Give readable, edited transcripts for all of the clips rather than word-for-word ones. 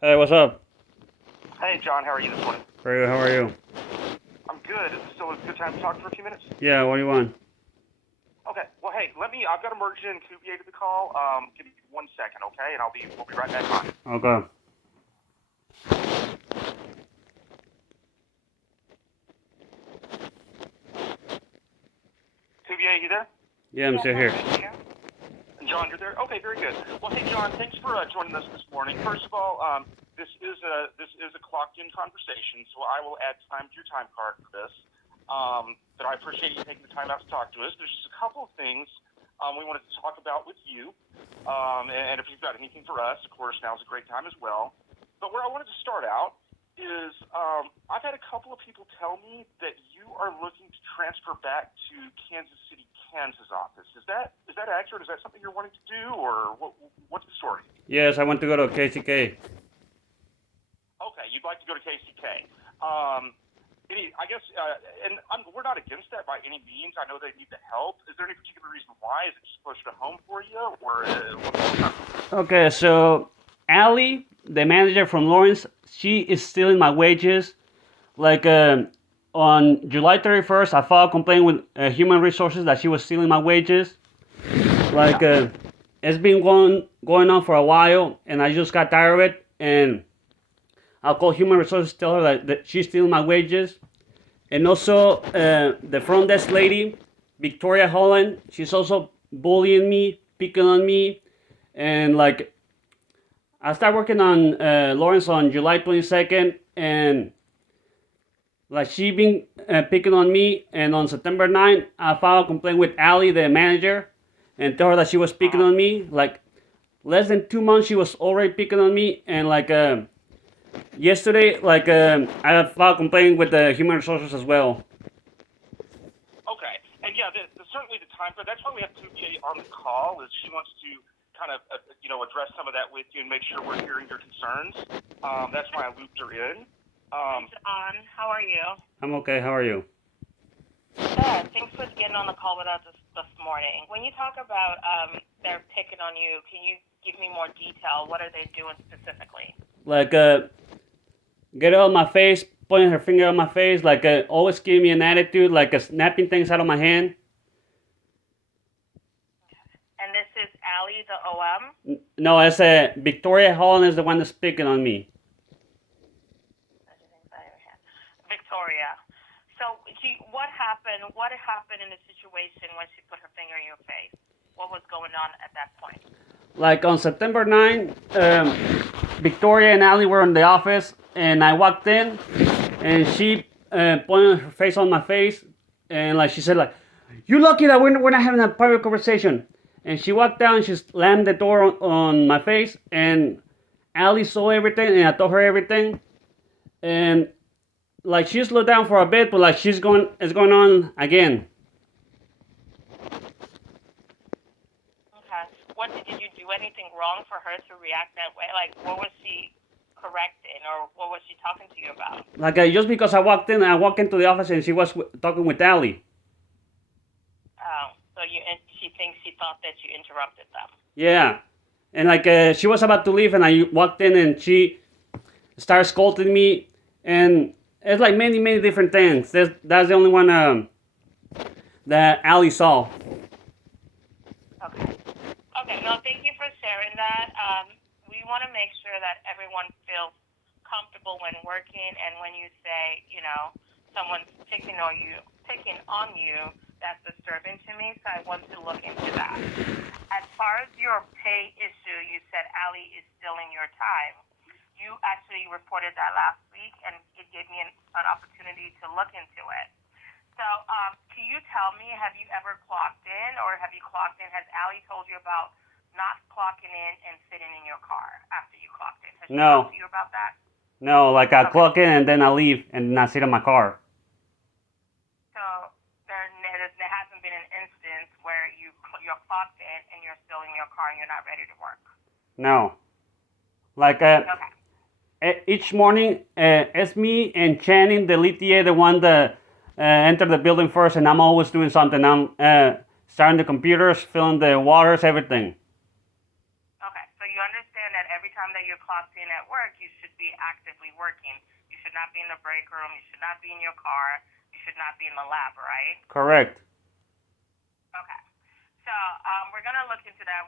Hey, what's up? Hey, John, how are you this morning? Very good. How are you? I'm good. Is this still a good time to talk for a few minutes? Yeah, what do you want? Okay. Well, hey, I've got to merge in Cuvier to the call. Give me 1 second, okay? And we'll be right back on. Okay. Cuvier, you there? Yeah, I'm still here. And John, you're there? Okay, very good. Well, hey, John, thanks for joining us this morning. First of all, this is a clocked-in conversation, so I will add time to your time card for this. But I appreciate you taking the time out to talk to us. There's just a couple of things we wanted to talk about with you. And if you've got anything for us, of course, now's a great time as well. But where I wanted to start out is I've had a couple of people tell me that you are looking to transfer back to Kansas City, Kansas office. Is that accurate? Is that something you're wanting to do, or what's the story? Yes, I want to go to KCK. Okay, you'd like to go to KCK. I guess, we're not against that by any means. I know they need the help. Is there any particular reason why? Is it just closer to home for you, or what's Okay, so Allie, the manager from Lawrence, she is stealing my wages. Like on July 31st, I filed a complaint with Human Resources that she was stealing my wages. Like it's been going on for a while, and I just got tired of it. And I'll call Human Resources, tell her that she's stealing my wages. And also the front desk lady, Victoria Holland, she's also bullying me, picking on me, and like I started working on Lawrence on July 22nd, and like she been picking on me. And on September 9th, I filed a complaint with Allie, the manager, and tell her that she was picking on me. Like less than 2 months, she was already picking on me, and like yesterday, like I filed a complaint with the Human Resources as well. Okay, and yeah, certainly the time, but that's why we have Cuvier on the call. Is she wants to kind of address some of that with you and make sure we're hearing your concerns. That's why I looped her in. John, how are you? I'm okay. How are you? Good. Thanks for getting on the call with us this morning. When you talk about they're picking on you, can you give me more detail? What are they doing specifically? Like get it on my face, pointing her finger on my face, like always giving me an attitude, like snapping things out of my hand. And this is Allie, the OM? No, it's Victoria Holland is the one that's picking on me. Victoria. So, what happened? What happened in the situation when she put her finger in your face? What was going on at that point? Like on September 9th, Victoria and Ali were in the office, and I walked in, and she pointed her face on my face, and like she said, like, "You lucky that we're not having a private conversation." And she walked down, she slammed the door on my face, and Ali saw everything, and I told her everything, and like she slowed down for a bit, but like it's going on again. Okay. What did you do anything wrong for her to react that way? Like, what was she correcting, or what was she talking to you about? Like just because I walked into the office and she was talking with Ali. Oh, so she thought that you interrupted them. Yeah, and like she was about to leave, and I walked in, and she started scolding me, and it's like many different things. That's the only one that Ali saw. Okay. Okay. No, thank you for sharing that. We want to make sure that everyone feels comfortable when working, and when you say, someone's picking on you, that's disturbing to me. So I want to look into that. As far as your pay issue, you said Ali is stealing your time. You actually reported that last week, and it gave me an opportunity to look into it. So, can you tell me, have you ever clocked in, or have you clocked in? Has Allie told you about not clocking in and sitting in your car after you clocked in? Has she No, talked to you about that? no, like I Okay. clock in and then I leave and then I sit in my car. So there hasn't been an instance where you're clocked in and you're still in your car and you're not ready to work. No, like Okay. each morning it's me and Channing, the litier, the one that enter the building first, and I'm always doing something. I'm starting the computers, filling the waters, everything. Okay. So you understand that every time that you're clocked in at work, you should be actively working. You should not be in the break room. You should not be in your car. You should not be in the lab, right? Correct. Okay. So we're going to look into that.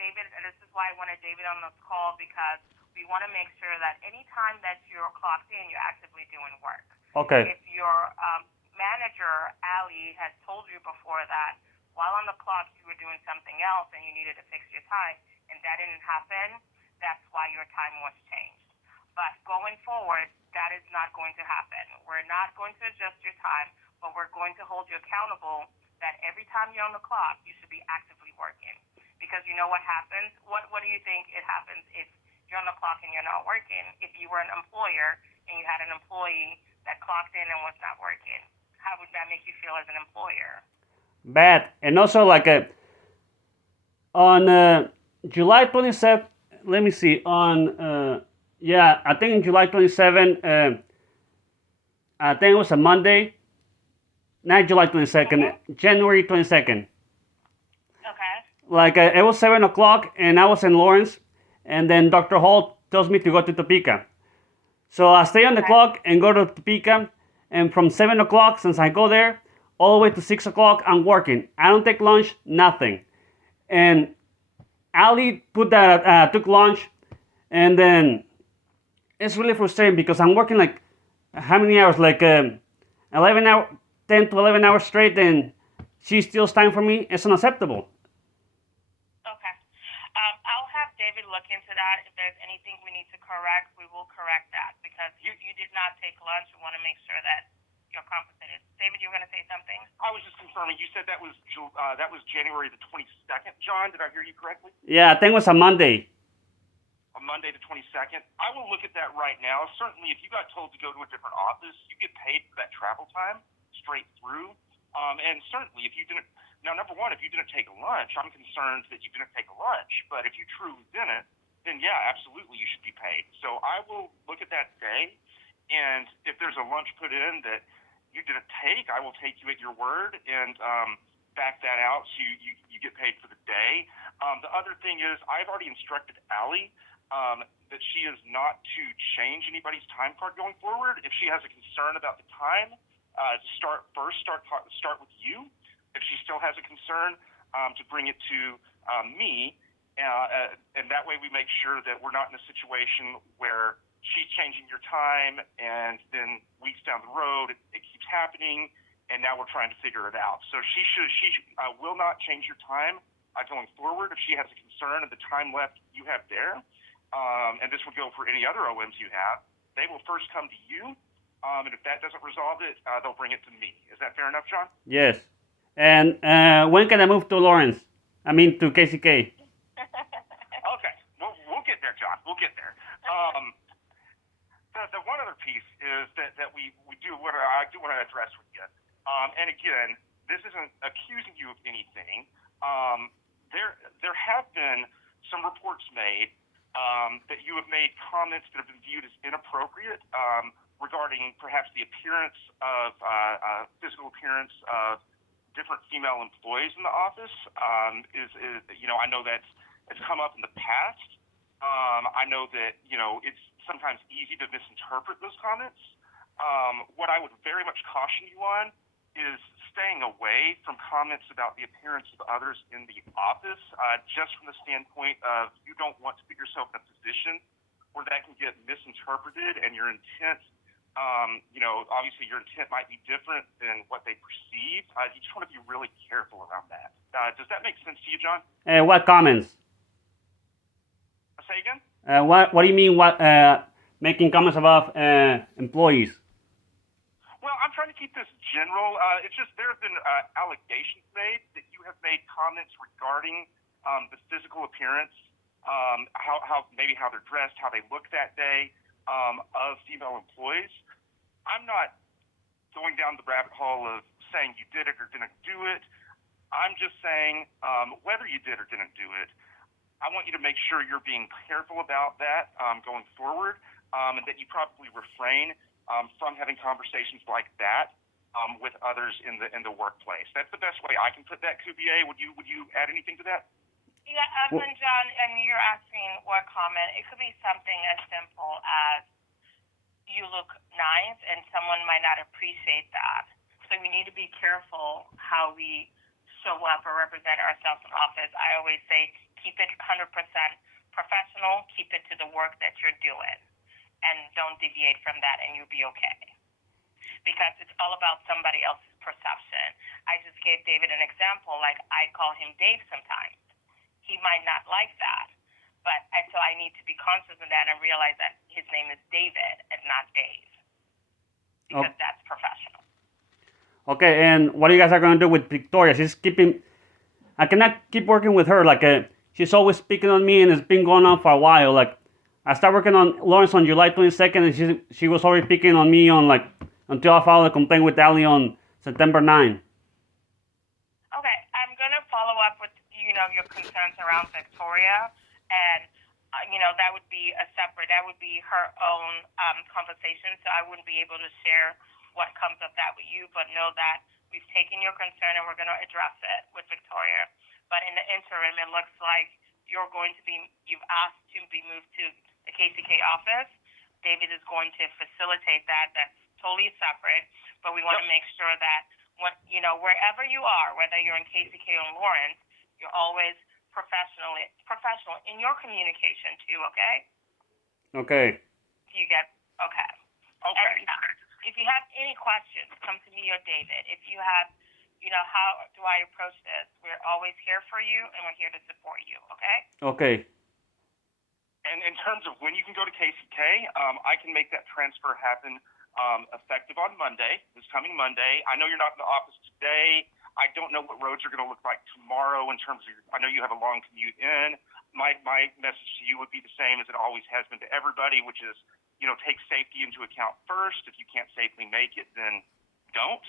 David, and this is why I wanted David on this call, because we want to make sure that any time that you're clocked in, you're actively doing work. Okay. If your manager, Allie, has told you before that while on the clock you were doing something else and you needed to fix your time, and that didn't happen, that's why your time was changed. But going forward, that is not going to happen. We're not going to adjust your time, but we're going to hold you accountable that every time you're on the clock, you should be actively working. Because you know what happens? What do you think it happens if you're on the clock and you're not working? If you were an employer and you had an employee that clocked in and was not working, how would that make you feel as an employer? Bad. And also, like, on July 27th, let me see, I think July 27th, I think it was a Monday, not July 22nd, January 22nd. Okay. Like, it was 7 o'clock, and I was in Lawrence, and then Dr. Hall tells me to go to Topeka. So I stay on the clock and go to Topeka, and from 7 o'clock, since I go there, all the way to 6 o'clock, I'm working. I don't take lunch, nothing. And Ali took lunch, and then it's really frustrating because I'm working like, how many hours? Like 11 hours, 10 to 11 hours straight, and she steals time from me. It's unacceptable. Okay. I'll have David look into that. If there's anything we need to correct, we will correct that, because you did not take lunch. We want to make sure that you're compensated. David, you were going to say something? I was just confirming. You said that was January the 22nd, John. Did I hear you correctly? Yeah, I think it was a Monday. A Monday the 22nd. I will look at that right now. Certainly, if you got told to go to a different office, you get paid for that travel time straight through. And certainly, if you didn't, now number one, if you didn't take a lunch, I'm concerned that you didn't take a lunch. But if you truly didn't, then yeah, absolutely, you should be paid. So I will look at that day, and if there's a lunch put in that you didn't take, I will take you at your word and back that out so you get paid for the day. The other thing is, I've already instructed Allie that she is not to change anybody's time card going forward. If she has a concern about the time, start with you. If she still has a concern, to bring it to me, and that way we make sure that we're not in a situation where she's changing your time, and then weeks down the road it keeps happening, and now we're trying to figure it out. So she will not change your time going forward. If she has a concern of the time left you have there, and this would go for any other OMs you have, they will first come to you, and if that doesn't resolve it, they'll bring it to me. Is that fair enough, John? Yes. And when can I move to Lawrence? I mean, to KCK. Okay, we'll get there, John. We'll get there. The one other piece is that I do want to address with you. And again, this isn't accusing you of anything. There have been some reports made that you have made comments that have been viewed as inappropriate regarding perhaps the appearance of physical appearance of different female employees in the office. I know it's come up in the past. I know that it's sometimes easy to misinterpret those comments. What I would very much caution you on is staying away from comments about the appearance of others in the office, just from the standpoint of you don't want to put yourself in a position where that can get misinterpreted, and your intent, obviously your intent might be different than what they perceive. You just want to be really careful around that. Does that make sense to you, John? What comments? Say again? What do you mean? What making comments about employees? Well, I'm trying to keep this general. It's just there have been allegations made that you have made comments regarding the physical appearance, how they're dressed, how they look that day, of female employees. I'm not going down the rabbit hole of saying you did it or didn't do it. I'm just saying whether you did or didn't do it, I want you to make sure you're being careful about that going forward, and that you probably refrain from having conversations like that with others in the workplace. That's the best way I can put that, Kubier. Would you add anything to that? Yeah, Well, and John, you're asking what comment. It could be something as simple as you look nice, and someone might not appreciate that. So we need to be careful how we show up or represent ourselves in office. I always say keep it 100% professional, keep it to the work that you're doing, and don't deviate from that, and you'll be okay. Because it's all about somebody else's perception. I just gave David an example, like I call him Dave sometimes. He might not like that, but so I need to be conscious of that and realize that his name is David and not Dave, because that's professional. okay, and what are you guys are gonna do with Victoria? She's keeping. I cannot keep working with her. Like, she's always speaking on me, and it's been going on for a while. Like, I started working on Lawrence on July 22nd, and she was already picking on me on like until I filed a complaint with Ali on September 9. Okay, I'm gonna follow up with your concerns around Victoria, and that would be that would be her own conversation. So I wouldn't be able to share what comes of that with you, but know that we've taken your concern and we're gonna address it with Victoria. But in the interim, it looks like you've asked to be moved to the KCK office. David is going to facilitate that. That's totally separate, but we want to make sure that wherever you are, whether you're in KCK or Lawrence, you're always professional in your communication too. Okay? Okay. You get okay. Okay. And if you have any questions, come to me or David. If you have, how do I approach this? We're always here for you, and we're here to support you. Okay? Okay. And in terms of when you can go to KCK, I can make that transfer happen effective on Monday, this coming Monday. I know you're not in the office today. I don't know what roads are going to look like tomorrow in terms of, I know you have a long commute in. My message to you would be the same as it always has been to everybody, which is, take safety into account first. If you can't safely make it, then don't.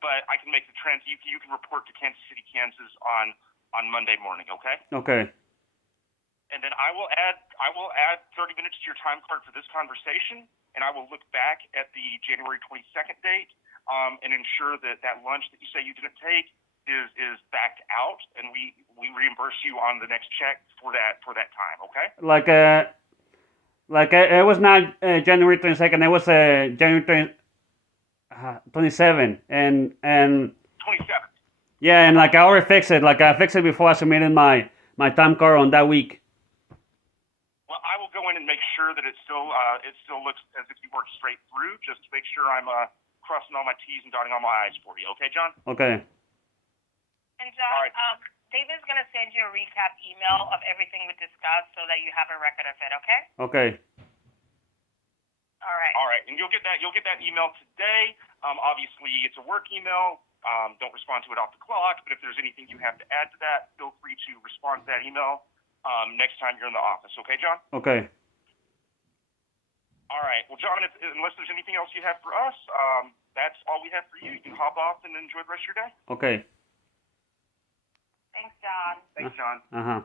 But I can make the you can report to Kansas City, Kansas on Monday morning, okay? Okay. And then I will add 30 minutes to your time card for this conversation, and I will look back at the January 22nd date and ensure that lunch that you say you didn't take is backed out, and we reimburse you on the next check for that time. Okay? It was not January 22nd. It was January 27, and 27th. yeah, and like I already fixed it. Like I fixed it before I submitted my time card on that week. Well, I will go in and make sure that it still looks as if you worked straight through, just to make sure I'm crossing all my T's and dotting all my I's for you. Okay, John? Okay. And John, all right. David's going to send you a recap email of everything we discussed so that you have a record of it, okay? Okay. All right. All right, and you'll get that email today. Obviously, it's a work email. Don't respond to it off the clock, but if there's anything you have to add to that, feel free to respond to that email next time you're in the office. Okay, John? Okay. All right. Well, John, unless there's anything else you have for us, that's all we have for you. You can hop off and enjoy the rest of your day. Okay. Thanks, John. Thanks, John. Uh-huh.